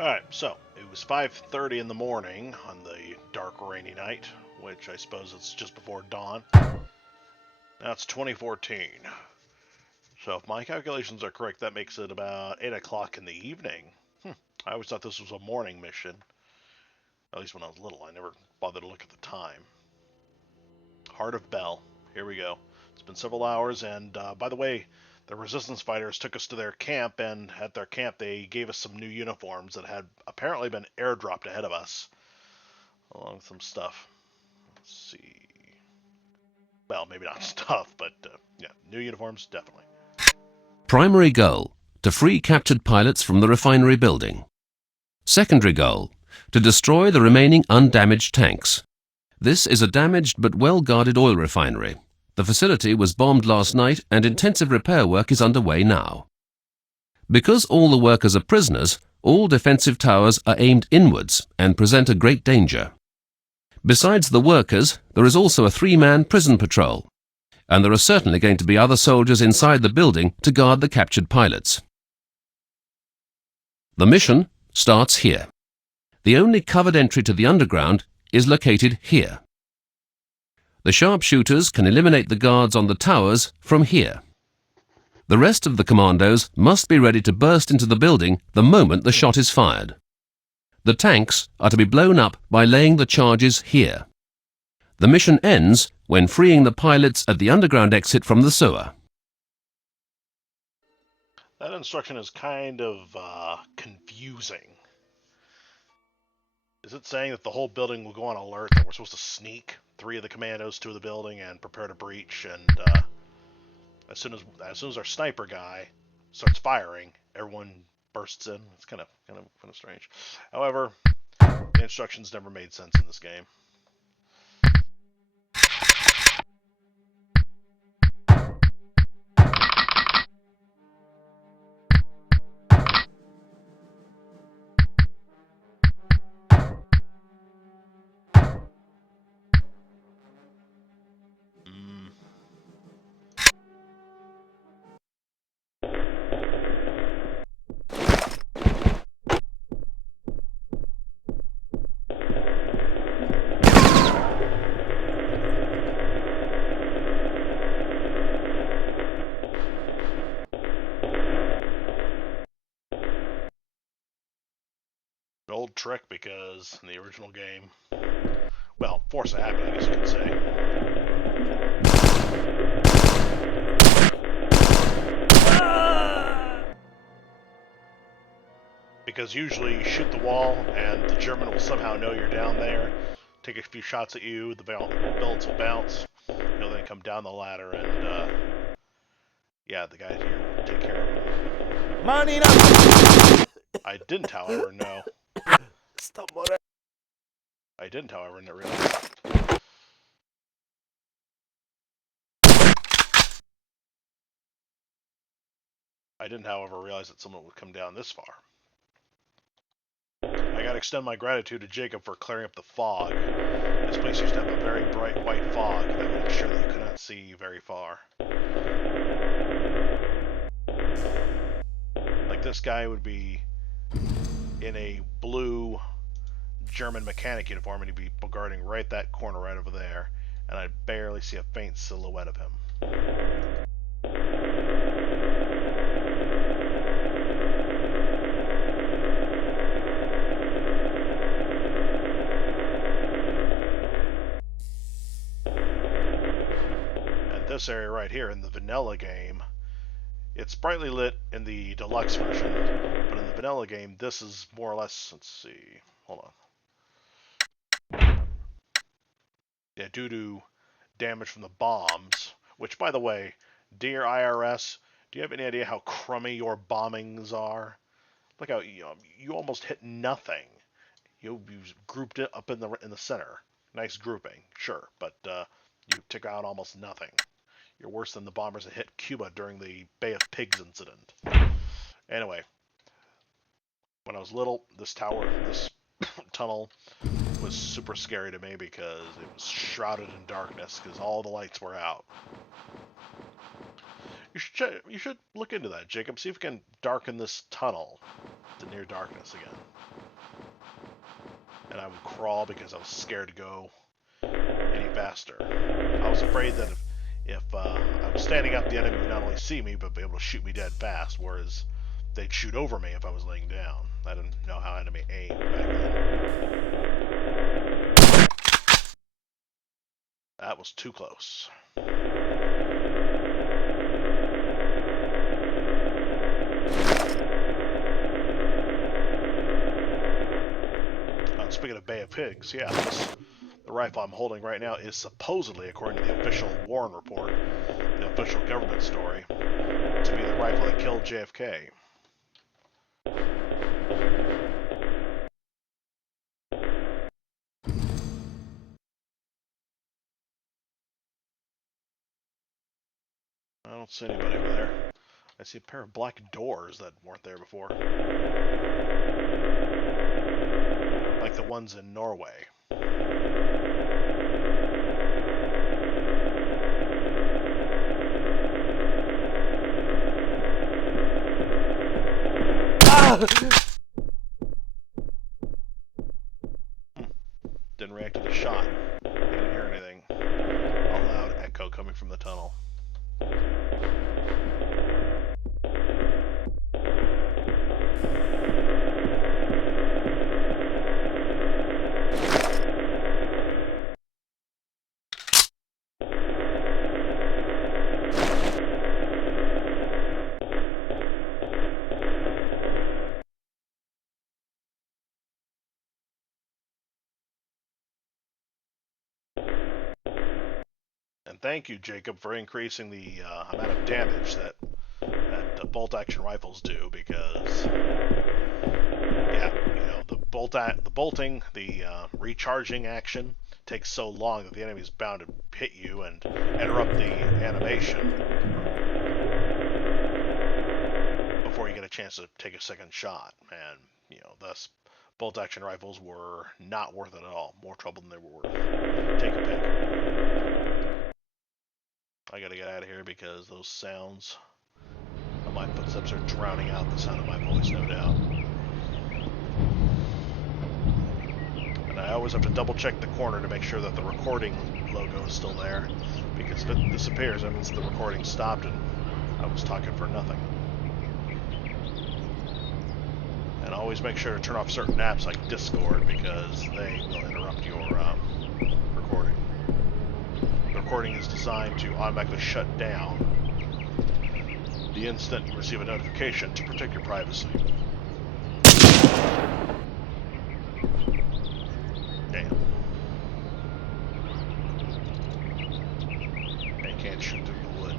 Alright, so it was 5:30 in the morning on the dark, rainy night, which I suppose it's just before dawn. That's 2014. So if my calculations are correct, that makes it about 8 o'clock in the evening. I always thought this was a morning mission. At least when I was little, I never bothered to look at the time. Heart of Bell. Here we go. It's been several hours, and by the way, the resistance fighters took us to their camp, and at their camp they gave us some new uniforms that had apparently been airdropped ahead of us, along with some stuff. Let's see. Well, maybe not stuff, but yeah, new uniforms, definitely. Primary goal, to free captured pilots from the refinery building. Secondary goal, to destroy the remaining undamaged tanks. This is a damaged but well-guarded oil refinery. The facility was bombed last night and intensive repair work is underway now. Because all the workers are prisoners, all defensive towers are aimed inwards and present a great danger. Besides the workers, there is also a 3-man prison patrol, and there are certainly going to be other soldiers inside the building to guard the captured pilots. The mission starts here. The only covered entry to the underground is located here. The sharpshooters can eliminate the guards on the towers from here. The rest of the commandos must be ready to burst into the building the moment the shot is fired. The tanks are to be blown up by laying the charges here. The mission ends when freeing the pilots at the underground exit from the sewer. That instruction is kind of confusing. Is it saying that the whole building will go on alert, that we're supposed to sneak 3 of the commandos to the building and prepare to breach, and as soon as our sniper guy starts firing, everyone bursts in? It's kind of strange. However, the instructions never made sense in this game. An old trick, because in the original game, well, force of habit, I guess you could say. Because usually you shoot the wall and the German will somehow know you're down there, take a few shots at you, the bullets will bounce, he'll then come down the ladder and yeah, the guy here will take care of him. Manina! I didn't, however, know. Stop, more. I didn't, however, not realize. I didn't, however, realize that someone would come down this far. I gotta extend my gratitude to Jacob for clearing up the fog. This place used to have a very bright white fog that would ensure that you could not see very far. Like, this guy would be in a blue German mechanic uniform, and he'd be guarding right that corner right over there, and I'd barely see a faint silhouette of him. And this area right here in the vanilla game, it's brightly lit in the deluxe version, but in the vanilla game, this is more or less, let's see, hold on. Yeah, due to damage from the bombs, which, by the way, dear IRS, do you have any idea how crummy your bombings are? Look how you almost hit nothing. You grouped it up in the center. Nice grouping, sure, but you took out almost nothing. You're worse than the bombers that hit Cuba during the Bay of Pigs incident. Anyway, when I was little, this tunnel was super scary to me because it was shrouded in darkness because all the lights were out. You should look into that, Jacob. See if you can darken this tunnel to near darkness again. And I would crawl because I was scared to go any faster. I was afraid that if I was standing up, the enemy would not only see me, but be able to shoot me dead fast, whereas they'd shoot over me if I was laying down. I didn't know how enemy aimed back then. That was too close. Speaking of Bay of Pigs, yeah, the rifle I'm holding right now is supposedly, according to the official Warren report, the official government story, to be the rifle that killed JFK. I don't see anybody over there. I see a pair of black doors that weren't there before. Like the ones in Norway. Didn't react to the shot. Didn't hear anything. A loud echo coming from the tunnel. And thank you, Jacob, for increasing the amount of damage that bolt-action rifles do, because yeah, the bolting, the recharging action takes so long that the enemy's bound to hit you and interrupt the animation before you get a chance to take a second shot. And thus bolt-action rifles were not worth it at all. More trouble than they were worth. Take your pick. I gotta get out of here because those sounds of my footsteps are drowning out the sound of my voice, no doubt. And I always have to double check the corner to make sure that the recording logo is still there, because if it disappears, that means the recording stopped and I was talking for nothing. And always make sure to turn off certain apps like Discord, because they will interrupt your recording. The recording is designed to automatically shut down the instant you receive a notification to protect your privacy. Damn. They can't shoot through the wood.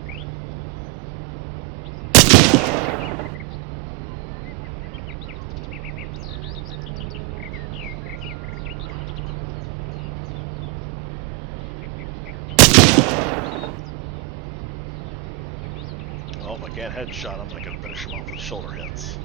Well, if I can't headshot him, I can finish him off with shoulder hits.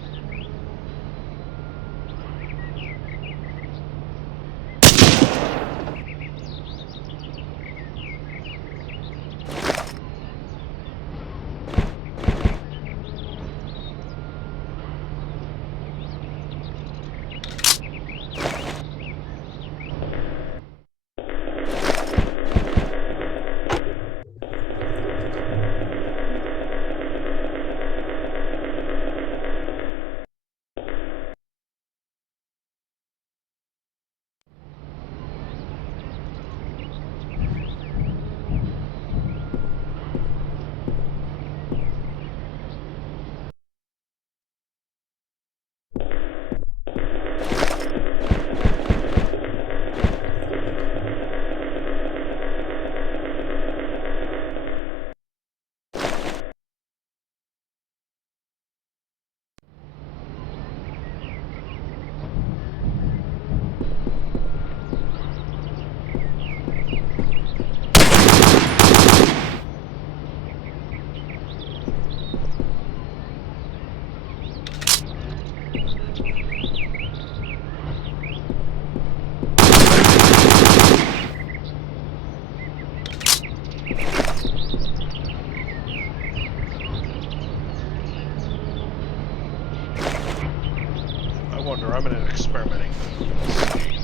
wonder. I'm in an experimenting mood. Let's see.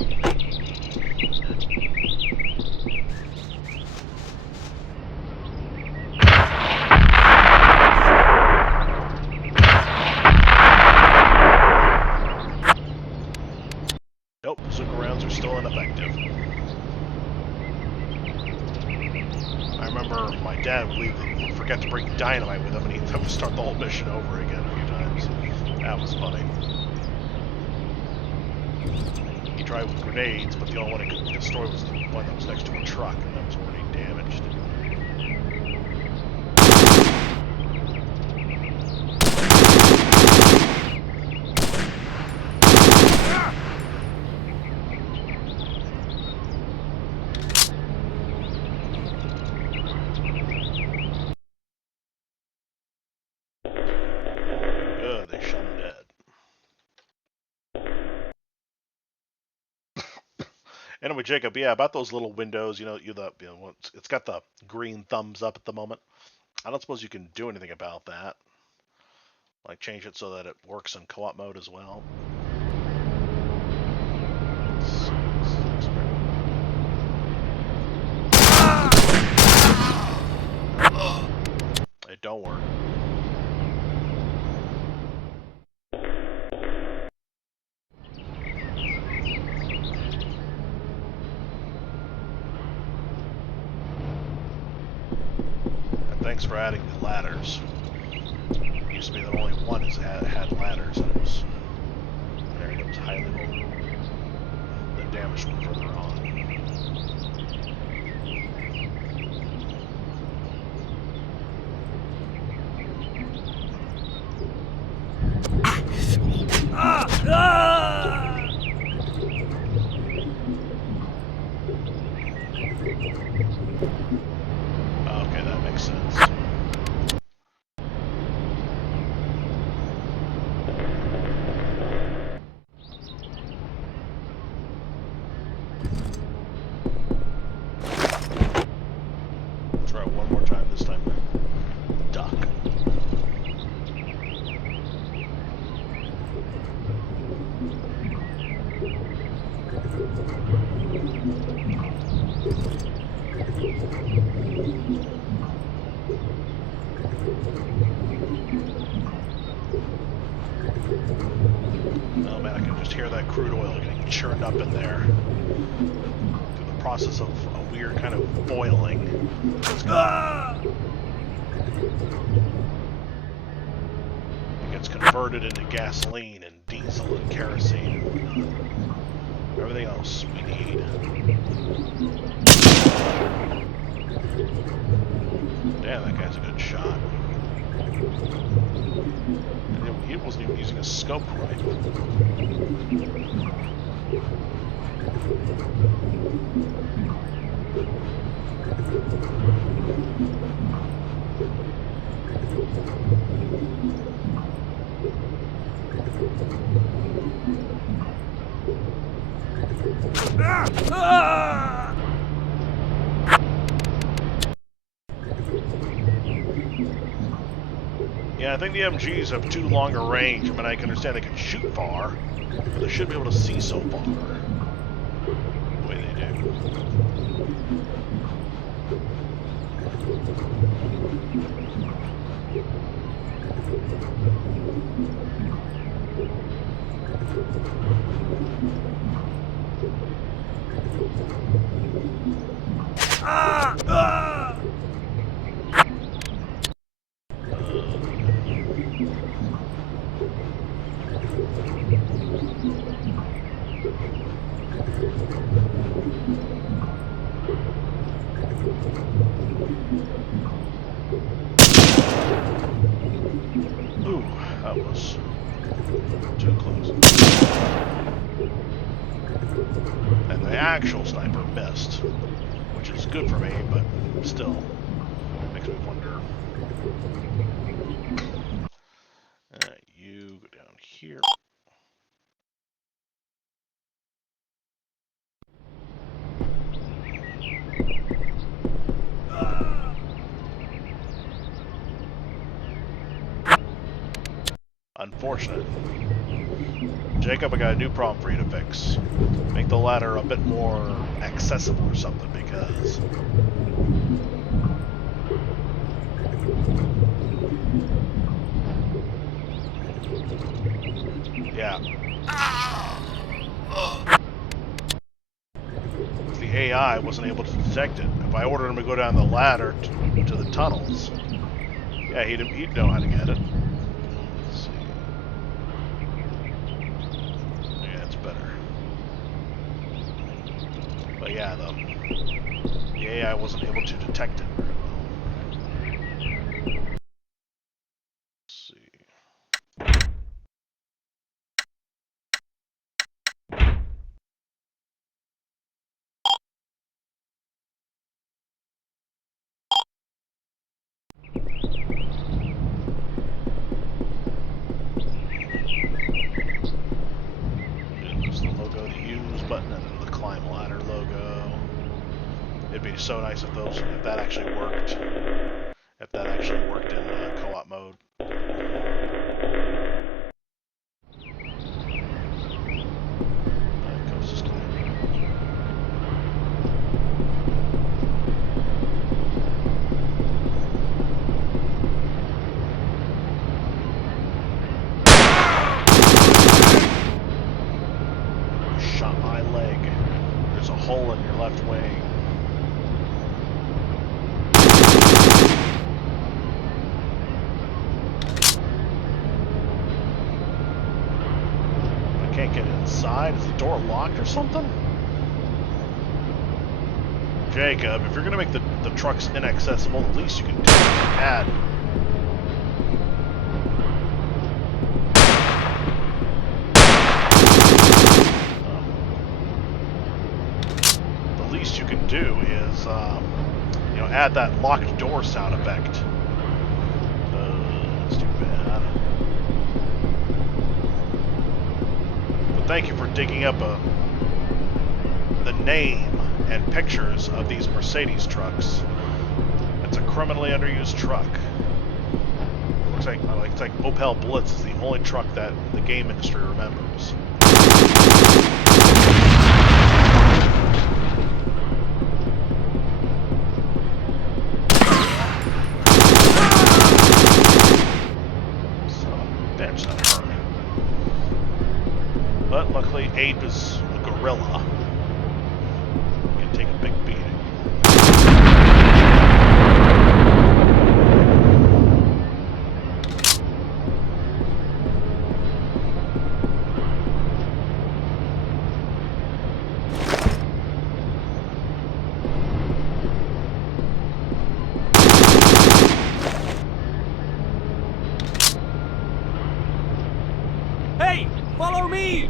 Nope, bazooka rounds are still ineffective. I remember my dad would forget to bring dynamite with him, and he'd have to start the whole mission over again a few times. That was funny. He tried with grenades, but the only one he could destroy was the one that was next to a truck, and that was already damaged. Good, they shot him dead. Anyway, Jacob, yeah, about those little windows, it's got the green thumbs up at the moment. I don't suppose you can do anything about that. Like change it so that it works in co-op mode as well. It don't work. And thanks for adding the ladders. It used to be that only one had ladders, and it was highly vulnerable. The damage from further on. Okay, that makes sense. Try one more time, this time duck. Oh man, I can just hear that crude oil getting churned up in there through the process of a weird kind of boiling. It gets converted into gasoline and diesel and kerosene and whatnot. Everything else we need. Damn, that guy's a good shot. And he wasn't even using a scope rifle. Yeah, I think the MGs have too long a range. I mean, I can understand they can shoot far, but they should be able to see so far. The way they do. Ooh, that was too close. And the actual sniper missed, which is good for me, but still makes me wonder. Alright, you go down here. Unfortunate. Jacob, I got a new problem for you to fix. Make the ladder a bit more accessible or something, because... Yeah. The AI wasn't able to detect it. If I ordered him to go down the ladder to the tunnels, yeah, he'd know how to get it. Let's see. Yeah, it's better. But yeah, the AI wasn't able to detect it very well. Let's see. There's the logo to use button and then the climb ladder logo. It'd be so nice if that actually worked. If that actually worked in co-op mode. Coast is clear. Shot my leg. There's a hole in your left wing. I can't get inside. Is the door locked or something? Jacob, if you're gonna make the trucks inaccessible, the least you can do is add. The least you can do is, add that locked door sound effect. That's too bad. But thank you for digging up the name and pictures of these Mercedes trucks. It's a criminally underused truck. It looks like Opel Blitz is the only truck that the game industry remembers. Son of a bitch, that hurt. But luckily, Ape is a gorilla. He can take a big beating. Hey, follow me!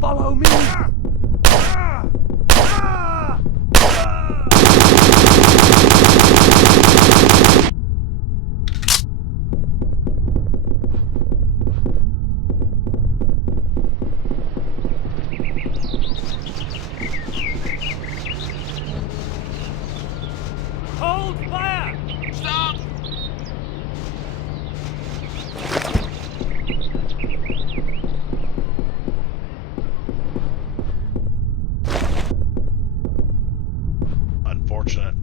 Follow me! Hold fire! Stop! Unfortunate.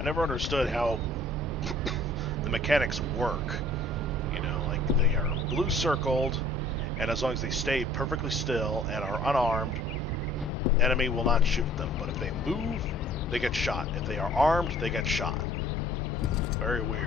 I never understood how the mechanics work. Like they are blue circled, and as long as they stay perfectly still and are unarmed, enemy will not shoot them. But if they move, they get shot. If they are armed, they get shot. Very weird.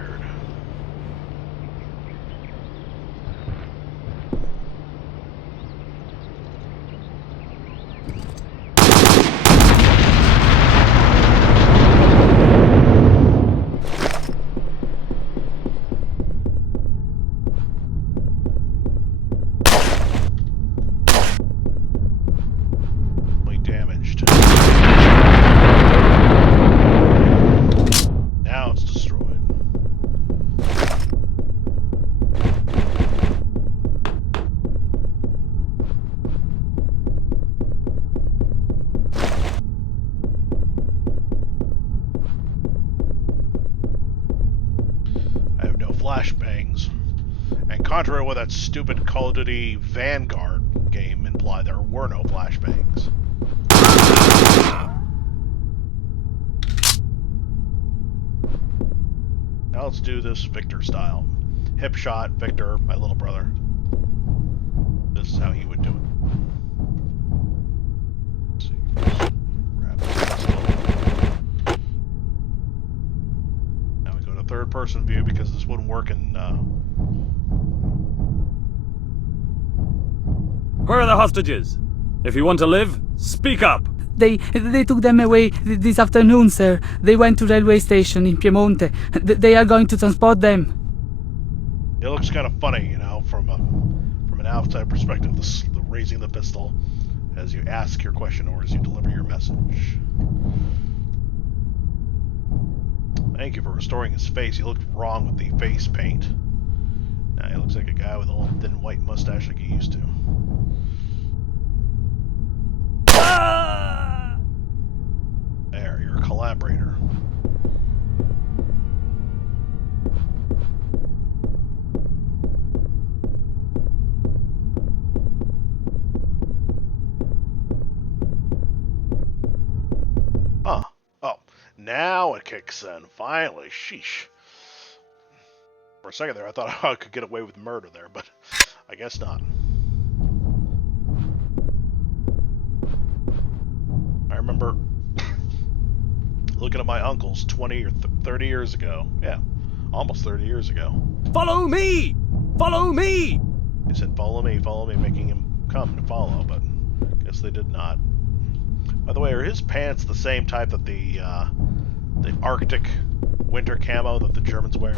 Contrary to what that stupid Call of Duty Vanguard game implied, there were no flashbangs. Now let's do this Victor style. Hip shot, Victor, my little brother. This is how he would do it. Let's see, first, grab this pistol. Now we go to third person view because this wouldn't work in Where are the hostages? If you want to live, speak up. They took them away this afternoon, sir. They went to railway station in Piemonte. They are going to transport them. It looks kind of funny, you know, from an outside perspective, the raising the pistol as you ask your question or as you deliver your message. Thank you for restoring his face. He looked wrong with the face paint. Now he looks like a guy with a little thin white mustache like he used to. There, you're a collaborator. Huh. Oh, now it kicks in. Finally. Sheesh. For a second there, I thought I could get away with murder there, but I guess not. I remember looking at my uncles 20 or 30 years ago. Yeah, almost 30 years ago. Follow me! Follow me! They said, follow me, making him come to follow, but I guess they did not. By the way, are his pants the same type that the Arctic winter camo that the Germans wear?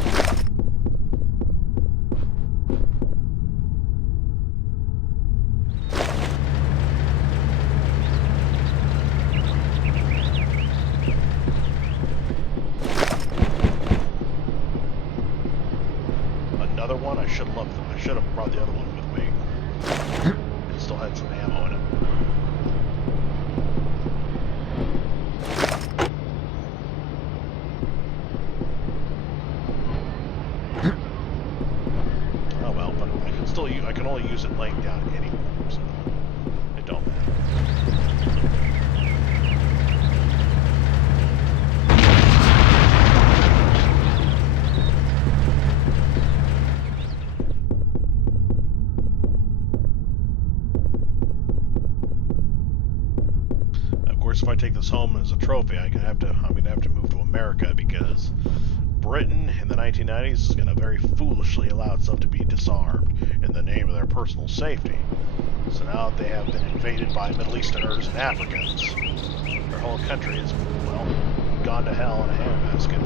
Another one? I should have loved them. I should have brought the other one with me. It still had some ammo in it. Oh well, but I can only use it laying down anywhere, so it don't matter. If I take this home as a trophy, I'm gonna have to move to America because Britain in the 1990s is gonna very foolishly allow itself to be disarmed in the name of their personal safety. So now that they have been invaded by Middle Easterners and Africans, their whole country is, well, gone to hell in a handbasket.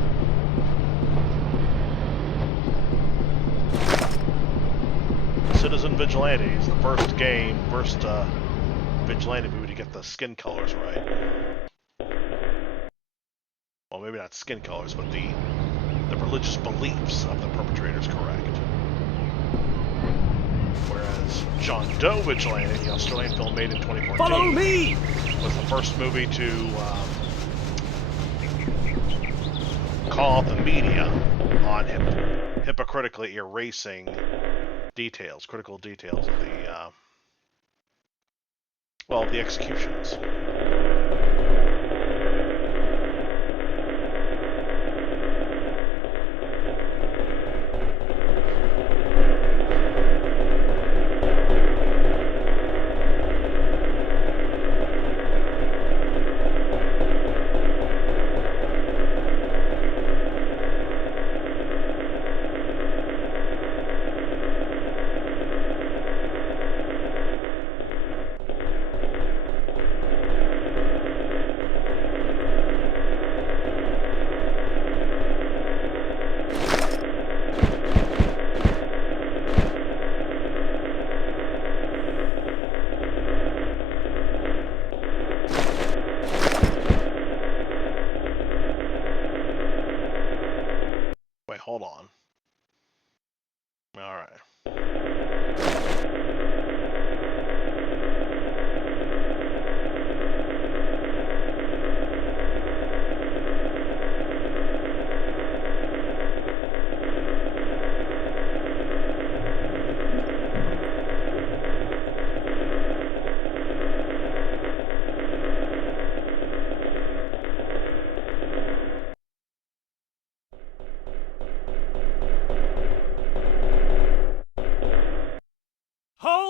Citizen Vigilante is the first Vigilante movie to get the skin colors right. Well, maybe not skin colors, but the religious beliefs of the perpetrators correct. Whereas John Doe Vigilante, the Australian film made in 2014, Follow me! was the first movie to call out the media on hypocritically erasing critical details of the executions.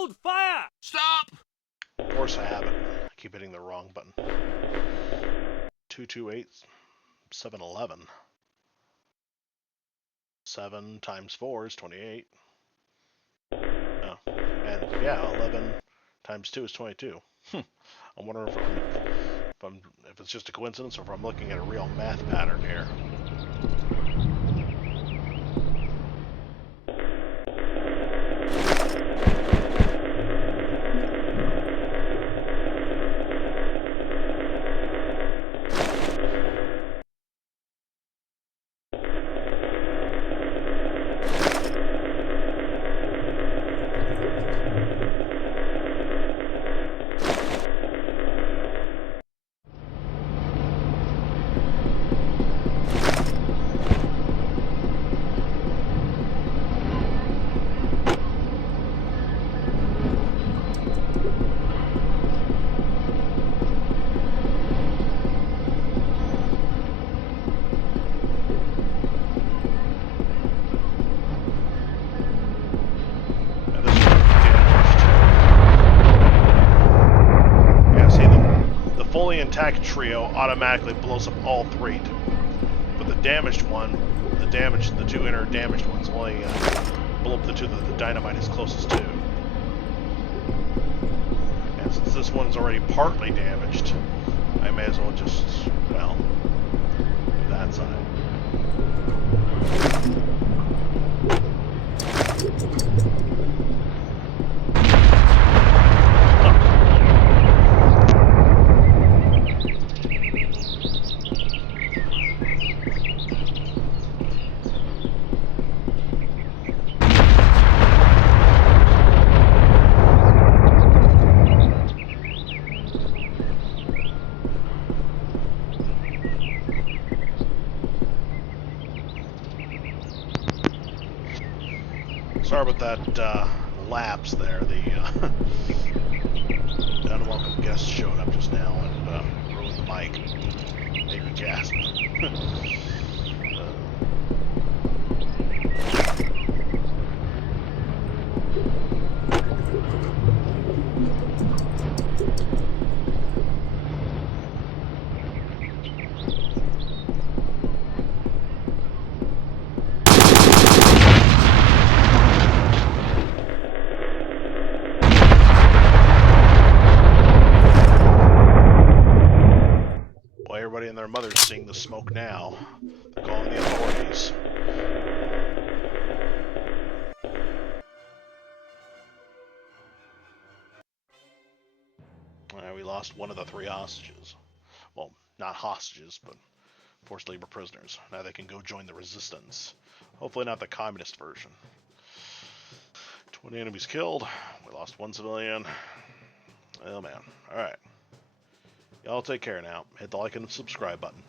Hold fire! Stop! Of course I haven't. I keep hitting the wrong button. 228 711. 7 times 4 is 28. Oh. And yeah, 11 times 2 is 22. I'm wondering if it's just a coincidence or if I'm looking at a real math pattern here. Fully intact trio automatically blows up all 3, but the damaged one, the 2 inner damaged ones only blow up the 2 that the dynamite is closest to. And since this one's already partly damaged, I may as well just, well, do that side. Sorry about that lapse there. The unwelcome guest showed up just now and ruined the mic. Made me gasp. Everybody and their mother's seeing the smoke now. They're calling the authorities. We lost one of the 3 hostages. Well, not hostages, but forced labor prisoners. Now they can go join the resistance. Hopefully not the communist version. 20 enemies killed. We lost 1 civilian. Oh man. Alright. Y'all take care now. Hit the like and subscribe button.